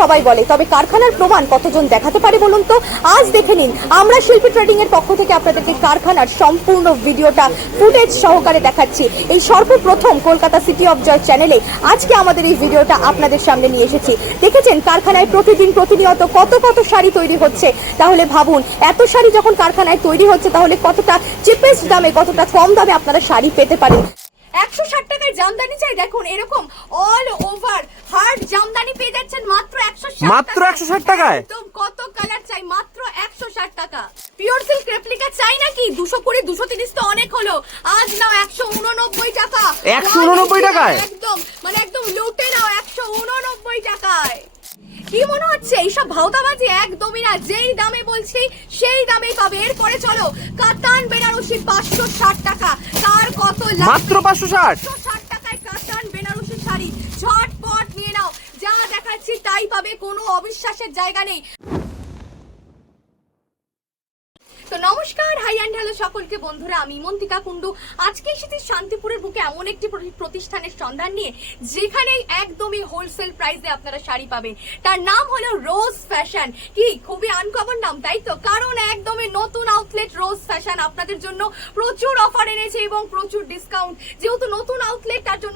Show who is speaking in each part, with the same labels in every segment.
Speaker 1: সবাই বলে, তবে কারখানার প্রমাণ কতজন দেখাতে পারে বলুন তো? আজ দেখে নিন, আমরা শিল্পী ট্রেডিং এর পক্ষ থেকে আপনাদেরকে কারখানার সম্পূর্ণ ভিডিওটা ফুটেজ সহকারে দেখাচ্ছি। এই সর্বপ্রথম কলকাতা সিটি অফ জয় চ্যানেলে আজকে আমাদের এই ভিডিওটা আপনাদের সামনে নিয়ে এসেছি। দেখেছেন, কারখানায় প্রতিদিন প্রতিনিয়ত কত কত শাড়ি তৈরি হচ্ছে? তাহলে ভাবুন, এত শাড়ি যখন কারখানায় তৈরি হচ্ছে, তাহলে কতটা চিপেস্ট দামে, কতটা কম দামে আপনারা শাড়ি পেতে পারেন? একশো ষাট টাকায় জামদানি চাই। দেখুন এরকম অল ওভার হার্ড জামদানি পেয়ে যাচ্ছেন মাত্র একশো
Speaker 2: মাত্র 160 টাকায়?
Speaker 1: একদম কত কালার চাই? মাত্র একশো ষাট টাকা। পিওর সিল্ক রেপ্লিকা চাই নাকি? দুশো কুড়ি দুশো তিরিশ তো অনেক হলো। আজ নাও একশো উননব্বই টাকা।
Speaker 2: 189 টাকায়?
Speaker 1: একদম মানে একদম লুটে নাও একশো উননব্বই টাকায়। কি মনে হচ্ছে? এইসব ভাওতাবাজি একদমই না। যেই দামে বলছি সেই দামেই পাবে। এরপরে চলো কাতান বেনারসি পাঁচশো ষাট টাকা। তার কত?
Speaker 2: মাত্র পাঁচশো ষাট?
Speaker 1: 160 টাকায় কাতান বেনারসি শাড়ি। ঝটপট নিয়ে নাও। যা দেখাচ্ছি তাই পাবে। কোনো অবিশ্বাসের জায়গা নেই তো নমস্কার হাই অ্যান্ড হ্যালো সকলকে। বন্ধুরা, আমি মন্তিকা কুন্ডু আজকে এসেছি শান্তিপুরের বুকে এমন একটি প্রতি- প্রতিষ্ঠানের সন্ধান নিয়ে, যেখানে একদমই হোলসেল প্রাইসে আপনারা শাড়ি পাবেন। তার নাম হলো রোজ ফ্যাশন কি, খুবই আনকমন নাম, তাই তো? কারণ একদমই নতুন আউটলেট রোজ ফ্যাশন আপনাদের জন্য প্রচুর অফার এনেছে এবং প্রচুর ডিসকাউন্ট যেহেতু নতুন আউটলেট তার জন্য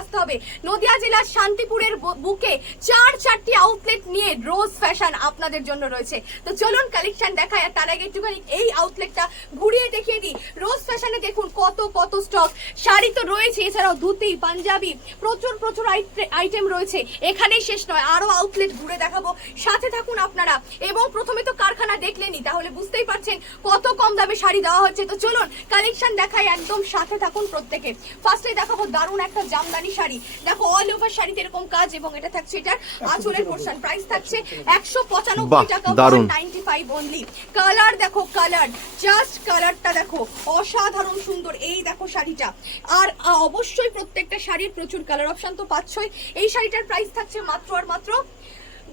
Speaker 1: আসতে হবে। নদিয়া জেলার শান্তিপুরের বুকে চার চারটি আউটলেট নিয়ে রোজ ফ্যাশন আপনাদের জন্য রয়েছে। তো চলুন কালেকশন দেখায় আর তার আগে একটুখানি এই আউটলেটটা ঘুরিয়ে দেখিয়ে দিই। রোজ ফ্যাশনে দেখুন কত কত স্টক শাড়ি তো রয়েছে, এছাড়াও ধুতি, পাঞ্জাবি, প্রচুর প্রচুর আইটেম রয়েছে। এখানেই শেষ নয়, আরও আউটলেট ঘুরে দেখাবো। সাথে থাকুন আপনারা। এবং প্রথমে তো কারখানা দেখলেনি তাহলে বুঝতেই পারছেন কত কম দামে শাড়ি দেওয়া হচ্ছে। তো চলুন কালেকশন দেখাই একদম সাথে থাকুন প্রত্যেকে। ফার্স্টে দেখাবো দারুণ একটা জামদানি শাড়ি। দেখো অল ওভার শাড়িতে এরকম কাজ এবং এটা থাকছে এটার আঁচলের পোর্শন প্রাইস থাকছে একশো পঁচানব্বই টাকা। নাইনটি ফাইভ অনলি কালার দেখো কালার জাস্ট কালারটা দেখো অসাধারণ সুন্দর এই দেখো শাড়িটা। আর অবশ্যই প্রত্যেকটা শাড়ির প্রচুর কালার অপশন তো পাচ্ছই। এই শাড়িটার প্রাইস থাকছে মাত্র আর মাত্র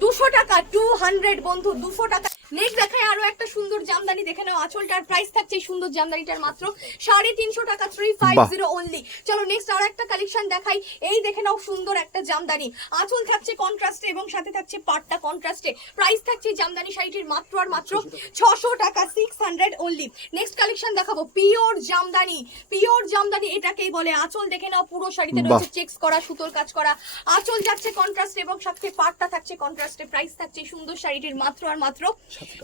Speaker 1: দুশো টাকা টু হান্ড্রেড বন্ধু দুশো টাকা। নেক্সট দেখায় আরও একটা সুন্দর জামদানি। দেখে নাও আঁচলটার প্রাইস থাকছে এই সুন্দর জামদানিটার মাত্র সাড়ে তিনশো টাকা থ্রি ফাইভ জিরো অনলি চলো নেক্সট আরও একটা কালেকশন দেখাই। এই দেখে নাও সুন্দর একটা জামদানি। আঁচল থাকছে কন্ট্রাস্টে এবং সাথে থাকছে পাটটা কন্ট্রাস্টে প্রাইস থাকছে জামদানি শাড়িটির মাত্র আর মাত্র ছশো টাকা six hundred only next collection দেখাবো পিওর জামদানি। পিওর জামদানি এটাকেই বলে আঁচল। দেখে নাও পুরো শাড়িতে রয়েছে চেক্স করা সুতোর কাজ করা। আঁচল যাচ্ছে কন্ট্রাস্ট এবং সাথে পাটটা থাকছে কন্ট্রাস্টে প্রাইস থাকছে সুন্দর শাড়িটির মাত্র আর মাত্র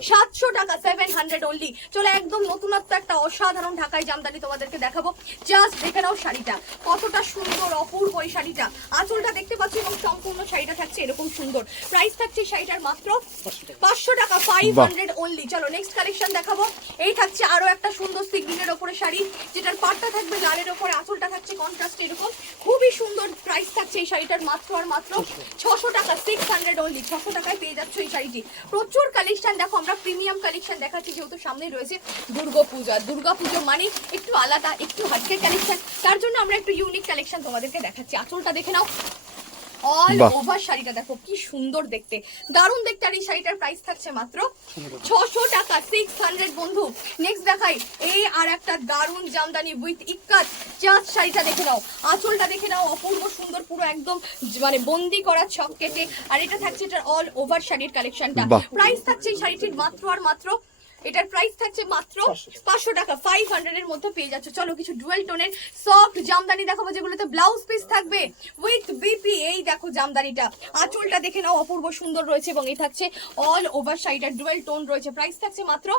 Speaker 1: সাতশো টাকা সেভেন হান্ড্রেড অনলি চলো একদম নতুনত্ব একটা অসাধারণ ঢাকায় জামদানি তোমাদেরকে দেখাবো। জাস্ট দেখে নাও শাড়িটা। কতটা সুন্দর অপূর্ব এই শাড়িটা। আঁচলটা দেখতে পাচ্ছি এবং সম্পূর্ণ শাড়িটা থাকছে এরকম সুন্দর। প্রাইস থাকছে শাড়িটার মাত্র পাঁচশো টাকা। ফাইভ হান্ড্রেড অনলি চলো নেক্সট কালেকশন দেখাবো। এই থাকছে আরও একটা সুন্দর সিগ্রিনের ওপরে শাড়ি যেটার পাটটা থাকবে লালের ওপরে। আঁচলটা থাকছে কন্ট্রাস্ট এরকম খুবই সুন্দর প্রাইস থাকছে এই শাড়িটার মাত্র আর মাত্র ছশো টাকা সিক্স হান্ড্রেড অনলি ছশো টাকায় পেয়ে যাচ্ছ এই শাড়িটি। প্রচুর কালেকশন দেখো, আমরা প্রিমিয়াম কালেকশন দেখাচ্ছি যেহেতু সামনে রয়েছে দুর্গা পূজা দুর্গা পুজো মানে একটু আলাদা, একটু হাটকের কালেকশন তার জন্য আমরা একটু ইউনিক কালেকশন তোমাদেরকে দেখাচ্ছি। আঁচলটা দেখে নাও। অল ওভার শাড়িটা দেখো কি সুন্দর দেখতে। দারুণ দেখতে আর এই শাড়িটার প্রাইস থাকছে মাত্র ছশো টাকা সিক্স হান্ড্রেড বন্ধু। নেক্সট দেখাই এই আর একটা দারুণ জামদানি উইথ ইক্কাত। জাস্ট শাড়িটা দেখে নাও আঁচলটা দেখে নাও অপূর্ব সুন্দর পুরো একদম মানে বন্দি করা ছক কেটে আর এটা থাকছে এটার অল ওভার শাড়ির কালেকশনটা প্রাইস থাকছে এই শাড়িটির মাত্র আর মাত্র এটার প্রাইস থাকছে মাত্র পাঁচশো টাকা ফাইভ হান্ড্রেড এর মধ্যে পেয়ে যাচ্ছে। চলো কিছু ডুয়েল টোনের সফট জামদানি দেখাবো যেগুলোতে ব্লাউজ পিস থাকবে উইথ বিপি এই দেখো জামদানিটা। আঁচলটা দেখে নাও অপূর্ব সুন্দর রয়েছে এবং এই থাকছে all over sider dual tone রয়েছে। প্রাইস থাকছে মাত্র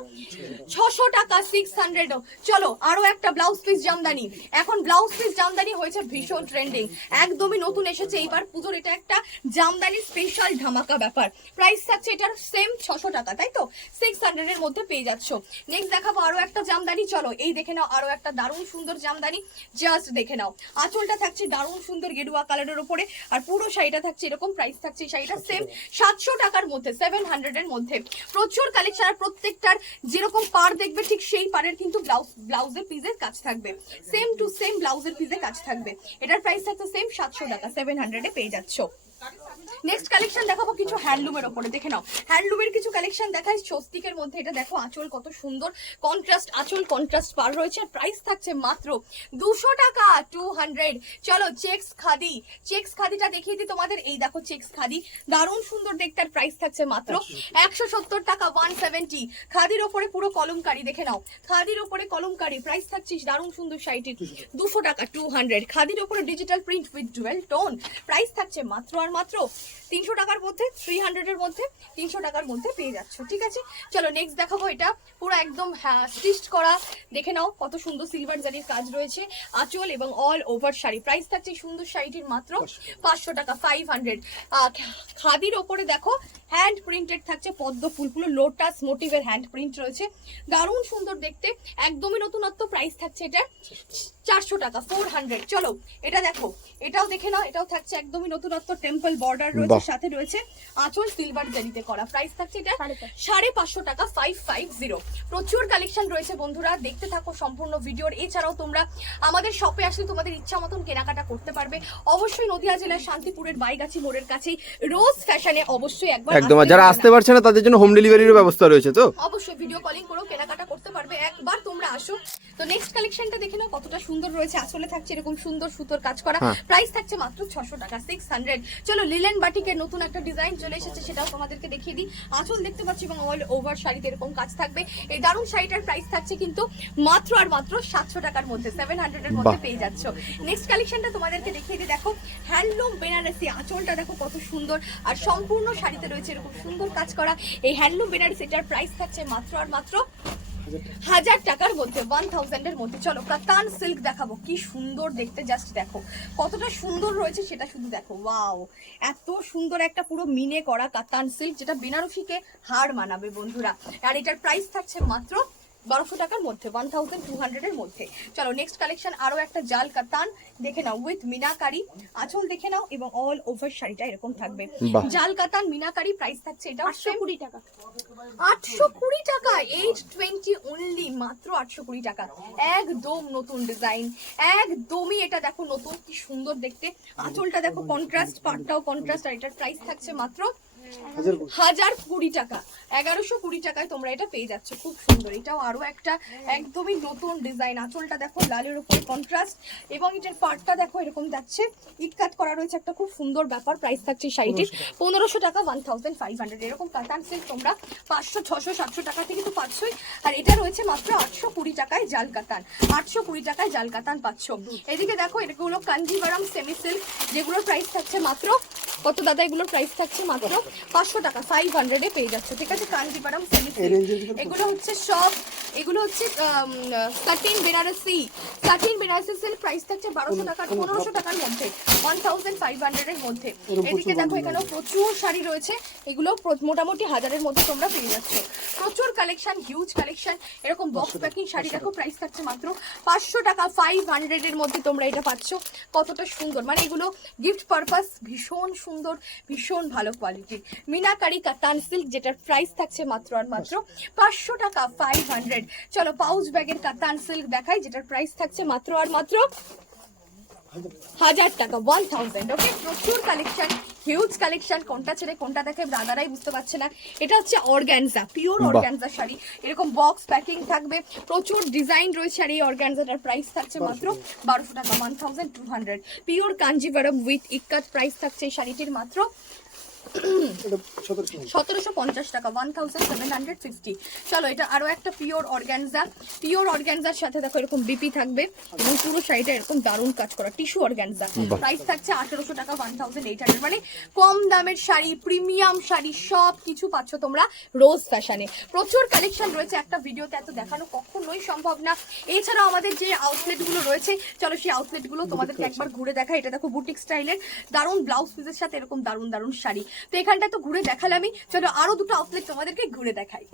Speaker 1: ছশো টাকা সিক্স হান্ড্রেড চলো আরও একটা ব্লাউজ পিস জামদানি। এখন ব্লাউজ পিস জামদানি হয়েছে ভীষণ ট্রেন্ডিং একদমই নতুন এসেছে। এইবার পুজোর এটা একটা জামদানি স্পেশাল ধামাকা ব্যাপার। প্রাইস থাকছে এটার সেম ছশো টাকা তাই তো? সিক্স হান্ড্রেড এর মধ্যে পেয়ে যাচ্ছ। নেক্সট দেখাবো আরও একটা জামদানি। চলো এই দেখে নাও আরও একটা দারুণ সুন্দর জামদানি। জাস্ট দেখে নাও। আঁচলটা থাকছে দারুণ সুন্দর গেরুয়া কালারের উপরে আর পুরো শাড়িটা থাকছে এরকম প্রাইস থাকছে। শাড়িটা সেম সাতশো টাকার মধ্যে সেভেন হান্ড্রেড এর মধ্যে। প্রচুর কালেকশন আর প্রত্যেকটার যেরকম পার দেখবে ঠিক সেই পারের কিন্তু ব্লাউজ ব্লাউজের পিসের কাজ থাকবে। সেম টু সেম ব্লাউজের পিসের কাজ থাকবে। এটার প্রাইস থাকছে সেম সাতশো টাকা সেভেন হান্ড্রেডে পেয়ে যাচ্ছ। নেক্সট কালেকশন দেখাবো কিছু হ্যান্ডলুমের ওপরে দেখে নাও। হ্যান্ডলুমের কিছু কালেকশন দেখাই স্বস্তিকের মধ্যে এটা দেখো আঁচল কত সুন্দর কন্ট্রাস্ট আঁচল কন্ট্রাস্ট পার রয়েছে আর প্রাইস থাকছে মাত্র দুশো টাকা টু হান্ড্রেড চলো চেক্স খাদি চেক্স খাদিটা দেখিয়ে দিই তোমাদের। এই দেখো চেক্স খাদি দারুণ সুন্দর দেখতে আর প্রাইস থাকছে মাত্র একশো সত্তর। টাকা ওয়ান সেভেন্টি খাদির ওপরে পুরো কলমকারি দেখে নাও। খাদির ওপরে কলমকারি প্রাইস থাকছে দারুণ সুন্দর শাড়িটির। দুশো টাকা। টু হান্ড্রেড খাদির ওপরে digital print with dual tone price থাকছে মাত্র আর মাত্র তিনশো টাকার মধ্যে থ্রি হান্ড্রেডের মধ্যে তিনশো টাকার মধ্যে পেয়ে যাচ্ছ ঠিক আছে? চলো নেক্সট দেখাবো এটা পুরো একদম স্টিচ করা দেখে নাও কত সুন্দর সিলভার জারির কাজ রয়েছে আঁচল এবং অল ওভার শাড়ি প্রাইস থাকছে সুন্দর শাড়িটির মাত্র পাঁচশো টাকা। ফাইভ হান্ড্রেড খাদির ওপরে দেখো হ্যান্ড প্রিন্টেড থাকছে পদ্ম ফুলগুলো লোটাস মোটিভের হ্যান্ড প্রিন্ট রয়েছে। দারুণ সুন্দর দেখতে একদমই নতুনত্ব প্রাইস থাকছে এটা চারশো টাকা। ফোর হান্ড্রেড চলো এটা দেখো এটাও দেখে নাও এটাও থাকছে একদমই নতুনত্ব টেম্পল বর্ডার রয়েছে সাথে রয়েছে আঁচল সিলভার জারিতে করা। প্রাইস থাকছে এটা সাড়ে পাঁচশো। টাকা ফাইভ ফাইভ জিরো প্রচুর কালেকশন রয়েছে বন্ধুরা দেখতে থাকো সম্পূর্ণ ভিডিওর। এছাড়াও তোমরা আমাদের শপে আসলে তোমাদের ইচ্ছা মতন কেনাকাটা করতে পারবে। অবশ্যই নদিয়া জেলার শান্তিপুরের বাইগাছি মোড়ের কাছেই রোজ ফ্যাশনে অবশ্যই একবার
Speaker 2: একদম যারা আসতে। পারছে না তাদের জন্য হোম ডেলিভারির ব্যবস্থা রয়েছে তো?
Speaker 1: অবশ্যই ভিডিও কলিং করেও কেনাকাটা করতে পারবে। একবার তোমরা আসো। তো নেক্সট কালেকশনটা দেখে নাও কতটা সুন্দর রয়েছে। আসলে থাকছে এরকম সুন্দর সুতোর কাজ করা।
Speaker 2: হ্যাঁ।
Speaker 1: প্রাইস থাকছে মাত্র ছশো টাকা সিক্স হান্ড্রেড চলো লিলেন বাটিকের নতুন একটা ডিজাইন চলে এসেছে সেটাও তোমাদেরকে দেখিয়ে দিই। আঁচল দেখতে পাচ্ছি এবং অল ওভার শাড়িতে এরকম কাজ থাকবে। এই দারুণ শাড়িটার প্রাইস থাকছে কিন্তু মাত্র আর মাত্র সাতশো টাকার মধ্যে সেভেন হান্ড্রেডের মধ্যে পেয়ে যাচ্ছ। নেক্সট কালেকশনটা তোমাদেরকে দেখিয়ে দিই। দেখো হ্যান্ডলুম বেনারসি আঁচলটা দেখো কত সুন্দর। আর সম্পূর্ণ শাড়িতে রয়েছে এরকম সুন্দর কাজ করা। এই হ্যান্ডলুম বেনারসি এটার প্রাইস থাকছে মাত্র আর মাত্র হাজার টাকার মধ্যে ওয়ান থাউজেন্ডের মধ্যে। চলো কাতান সিল্ক দেখাবো। কি সুন্দর দেখতে জাস্ট দেখো। কতটা সুন্দর রয়েছে সেটা শুধু দেখো। ওয়াও এত সুন্দর একটা পুরো মিনে করা কাতান সিল্ক যেটা বেনারসিকে হার মানাবে বন্ধুরা। আর এটার প্রাইস থাকছে মাত্র বারোশো টাকার মধ্যে ওয়ান থাউজেন্ড টু হান্ড্রেডের মধ্যে। চলো নেক্সট কালেকশন আরও একটা জাল কাতান দেখে নাও উইথ মিনাকারি আঁচল দেখে নাও এবং অল ওভার শাড়িটা এরকম থাকবে। জাল কাতান মিনাকারি প্রাইস থাকছে এটা আটশো কুড়ি টাকা। আটশো কুড়ি টাকা এইট টোয়েন্টি অনলি মাত্র আটশো কুড়ি টাকা। একদম নতুন ডিজাইন একদমই এটা দেখো নতুন কি সুন্দর দেখতে। আঁচলটা দেখো কন্ট্রাস্ট পাটটাও কন্ট্রাস্ট আর এটার প্রাইস থাকছে মাত্র হাজার কুড়ি টাকা। এগারোশো কুড়ি টাকায় তোমরা এটা পেয়ে যাচ্ছ। খুব সুন্দর। এটাও আরও একটা একদমই নতুন ডিজাইন। আঁচলটা দেখো লালের উপর কন্ট্রাস্ট এবং এটার পাটটা দেখো এরকম যাচ্ছে। ইকাত করা রয়েছে একটা খুব সুন্দর ব্যাপার। প্রাইস থাকছে শাড়িটির পনেরোশো টাকা। ওয়ান থাউজেন্ড ফাইভ হান্ড্রেড এরকম কাতান সিল্ক তোমরা পাঁচশো ছশো সাতশো টাকা থেকে তো পাচ্ছই। আর এটা রয়েছে মাত্র আটশো কুড়ি টাকায় জাল কাতান। আটশো কুড়ি টাকায় জাল কাতান পাচ্ছ। এদিকে দেখো এগুলো কাঞ্জিভারাম সেমি সিল্ক যেগুলোর প্রাইস থাকছে মাত্র কত দাদা এগুলোর প্রাইস থাকছে মাত্র? পাঁচশো টাকা ফাইভ হান্ড্রেডে পেয়ে যাচ্ছে ঠিক আছে? কাঞ্জিভারাম সেমি এগুলো হচ্ছে সব এগুলো হচ্ছে satin Banarasi satin Banarasi silk price থাকছে বারোশো টাকার পনেরোশো টাকার মধ্যে ওয়ান থাউজেন্ড ফাইভ হান্ড্রেডের মধ্যে। এদিকে দেখো এখানেও প্রচুর শাড়ি রয়েছে এগুলো মোটামুটি হাজারের মধ্যে তোমরা পেয়ে যাচ্ছ। প্রচুর কালেকশন হিউজ কালেকশন এরকম বক্স প্যাকিং শাড়ি দেখো প্রাইস থাকছে মাত্র পাঁচশো টাকা ফাইভ হান্ড্রেডের মধ্যে তোমরা এটা পাচ্ছ। কতটা সুন্দর মানে এগুলো গিফট পারপাস ভীষণ সুন্দর। ভীষণ ভালো কোয়ালিটির মিনাকারি কাতান সিল্ক যেটার প্রাইস থাকছে মাত্র আর মাত্র পাঁচশো টাকা ফাইভ হান্ড্রেড চলো পাউচ ব্যাগের কাতান সিল্ক দেখাই, যেটার প্রাইস থাকছে মাত্র আর মাত্র হাজার টাকা ওয়ান থাউজেন্ড ওকে প্রচুর কালেকশন হিউজ কালেকশন কোনটা ছেড়ে কোনটা দেখে দাদারাই বুঝতে পারছে না। এটা হচ্ছে অর্গ্যানজা পিওর। অর্গ্যানজা শাড়ি। এরকম বক্স প্যাকিং থাকবে। প্রচুর ডিজাইন রয়েছে আর এই অর্গ্যানজাটার প্রাইস থাকছে মাত্র বারোশো টাকা one thousand two hundred pure Kanjivaram with ikat price থাকছে এই শাড়িটির মাত্র সতেরোশো পঞ্চাশ টাকা one thousand seven hundred fifty চলো এটা আরও একটা পিওর অর্গ্যানজা পিওর অর্গ্যানজার সাথে দেখো এরকম বিপি থাকবে এবং পুরো শাড়িটা এরকম দারুণ কাজ করা টিস্যু অর্গ্যানজা প্রাইস থাকছে আঠেরোশো টাকা ওয়ান থাউজেন্ড এইট হান্ড্রেড মানে কম দামের শাড়ি প্রিমিয়াম শাড়ি সব কিছু পাচ্ছ তোমরা রোজ ফ্যাশনে প্রচুর কালেকশন রয়েছে একটা ভিডিওতে এত দেখানো কখনোই সম্ভব না। এছাড়াও আমাদের যে আউটলেটগুলো রয়েছে চলো সেই আউটলেটগুলো তোমাদেরকে একবার ঘুরে দেখা এটা দেখো বুটিক স্টাইলের দারুণ ব্লাউজ পিসের সাথে এরকম দারুণ দারুণ শাড়ি। তো এখানটা তো ঘুরে দেখালামই। চলো আরও দুটো আউটলেট তোমাদেরকে ঘুরে দেখাই।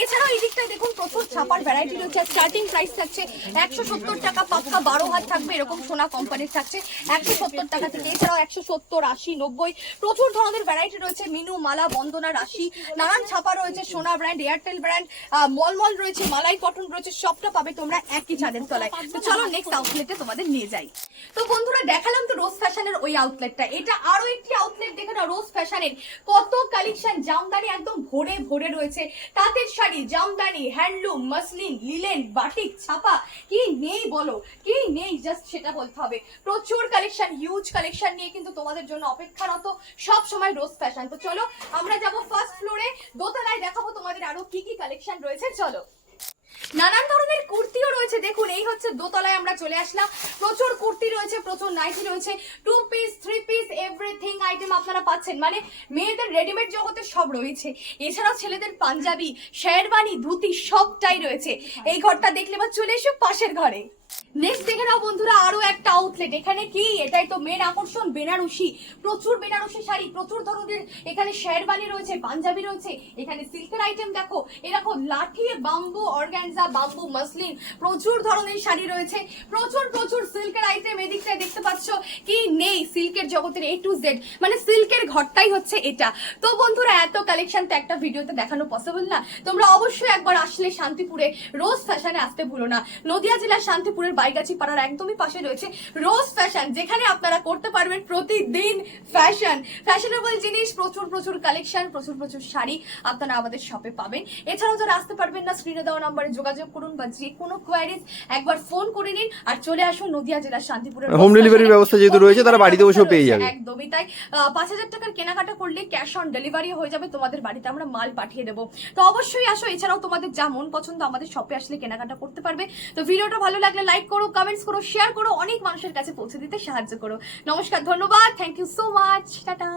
Speaker 1: এছাড়াও এই দিকটায় দেখুন প্রচুর ছাপার ভ্যারাইটি রয়েছে। স্টার্টিং প্রাইস থাকছে একশো সত্তর টাকা, পাক্কা বারো হাত থাকবে, এরকম সোনা কোম্পানির থাকছে একশো সত্তর টাকা থেকে। এছাড়াও একশো সত্তর, আশি, নব্বই, প্রচুর ধরনের ভ্যারাইটি রয়েছে। মিনু, মালা, বন্দনা, রাশি, নানান ছাপা রয়েছে, সোনা ব্র্যান্ড এয়ারটেল ব্র্যান্ড মলমল রয়েছে, মালাই কটন রয়েছে, সবটা পাবে তোমরা একই ছাদের তলায়। তো চলো নেক্সট আউটলেটে তোমাদের নিয়ে যাই। তো বন্ধুরা, দেখালাম তো রোজ ফ্যাশনের ওই আউটলেটটা এটা আরও একটি আউটলেট দেখে না রোজ ফ্যাশনের কত কালেকশন জামদানি একদম ভরে ভরে রয়েছে। তাঁতের sari, jamdani handloom muslin linen batik ছাপা, কি নেই বলো? কি নেই? জাস্ট সেটা বলতে হবে। প্রচুর কালেকশন হিউজ কালেকশন নিয়ে কিন্তু তোমাদের জন্য অপেক্ষারত। সব সময় রোজ ফ্যাশন তো চলো, আমরা যাব ফার্স্ট ফ্লোরে দোতলায় দেখাবো তোমাদের আরও কি কি কালেকশন রয়েছে। চলো। নানান ধরনের কুর্তিও রয়েছে। দেখুন, এই হচ্ছে দোতলায় আমরা চলে আসলাম। প্রচুর কুর্তি রয়েছে, প্রচুর নাইটি রয়েছে। Two piece three piece everything item আপনারা পাচ্ছেন। মানে মেয়েদের রেডিমেড জগতে সব রয়েছে। এছাড়াও ছেলেদের পাঞ্জাবি শেরবানি ধুতি সবটাই রয়েছে। এই ঘরটা দেখলে বা চলে এসো পাশের ঘরে। নেক্সট দেখে নাও বন্ধুরা আরও একটা আউটলেট এখানে কি? এটাই তো মেন আকর্ষণ, বেনারসি। প্রচুর বেনারসি শাড়ি, প্রচুর ধরনের এখানে শেরবানি রয়েছে, পাঞ্জাবি রয়েছে। এখানে সিল্কের আইটেম দেখো। এরকম লাঠি বাম্বু অর্গানজা বাম্বু মসলিন প্রচুর ধরনের শাড়ি রয়েছে। প্রচুর প্রচুর সিল্কের আইটেম এদিকটায় দেখতে পাচ্ছ কি নেই সিল্কের জগতের এ টু জেড মানে সিল্কের ঘরটাই হচ্ছে এটা। তো বন্ধুরা, এত কালেকশন তো একটা ভিডিওতে দেখানো পসিবল না? তোমরা অবশ্যই একবার আসলে শান্তিপুরে রোজ ফ্যাশনে আসতে ভুলো না। নদিয়া জেলার শান্তিপুরের বাইগাছি পাড়ার একদমই পাশে রয়েছে রোজ ফ্যাশন যেখানে আপনারা করতে পারবেন প্রতিদিন ফ্যাশন ফ্যাশনেবল জিনিস, প্রচুর প্রচুর কালেকশন প্রচুর প্রচুর শাড়ি আপনারা আমাদের শপে পাবেন। এছাড়াও যারা আসতে পারবেন না স্ক্রিনে দেওয়া নাম্বারে যোগাযোগ করুন বা যে কোনো কোয়ারিজ একবার ফোন করে নিন আর চলে আসুন নদিয়া জেলার শান্তিপুরের
Speaker 2: delivery
Speaker 1: রোজ
Speaker 2: ব্যবস্থা যেহেতু রয়েছে, তারা বাড়িতে বসেও পেয়ে যাবে।
Speaker 1: একদমই তাই। পাঁচ হাজার টাকার কেনাকাটা করলে ক্যাশ অন ডেলিভারি হয়ে যাবে তোমাদের বাড়িতে আমরা মাল পাঠিয়ে দেবো। তো অবশ্যই আসো এছাড়াও তোমাদের যা মন পছন্দ আমাদের শপে আসলে কেনাকাটা করতে পারবে। তো ভিডিওটা ভালো লাগলে লাইক করো কমেন্টস করো শেয়ার করো অনেক মানুষের কাছে পৌঁছে দিতে সাহায্য করো। নমস্কার ধন্যবাদ thank you so much tata.